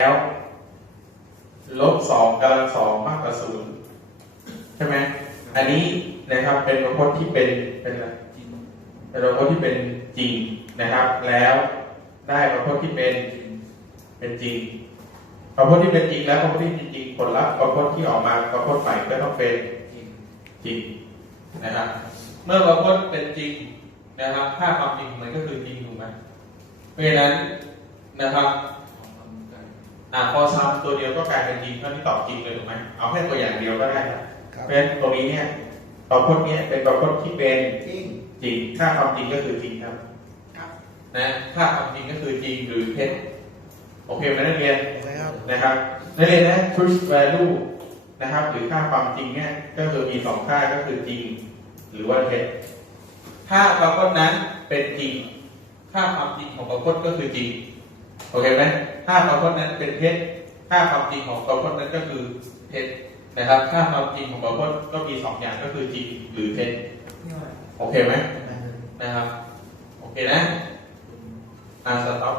แล้วลบสองกำลังสองมากกว่าศูนย์ใช่ไหมอันนี้นะครับเป็นปรพจน์ที่เป็นเป็นอะไรจริงเป็นรพจน์ที่เป็นจริงนะครับ แล้วได้ปรพจน์ที่เป็นเป็นจริงปรพจน์ที่เป็นจริงแล้วปรพจน์ที่จริงผลลัพธ์ระพจน์ที่ออกมาปรพจน์ใหม่ก็ต้องเป็นจริงจริงนะครับ เมื่อปรพจน์เป็นจริงนะครับค่าความจริงมันก็คือจริงถูกไหมเพราะฉะนั้นนะครับ ของความกัน อ่าพอซ้ำตัวเดียวก็กลายเป็นจริงเท่าที่ตอบจริงเลยถูกไหมเอาแค่ตัวอย่างเดียวก็ได้นะเพครับราะฉะนั้นตรงนี้เนี่ยประพจน์เนี่ยเป็นประพจน์ที่เป็นจริงจริงค่าความจริงก็คือจริงครับครับนะค่าความจริงก็คือจริงหรือเท็จโอเคไหมนักเรียนโอเคครับนะครับนักเรียนนะ truth value นะครับ หรือค่าความจริงเนี่ยก็คือมีสองค่าก็คือจริง หรือว่าเท็จถ้าประพจน์นั้นเป็นจริง ค่าความจริงของประพจน์ก็คือจริง โอเคไหมถ้าประพจน์นั้นเป็นเท็จค่าความจริงของประพจน์นั้นก็คือเท็จนะครับค่าความจริงของประพจน์ก็มีสองอย่างก็คือจริงหรือเท็จโอเคไหมนะครับ โอเคนะอ่าสต็อป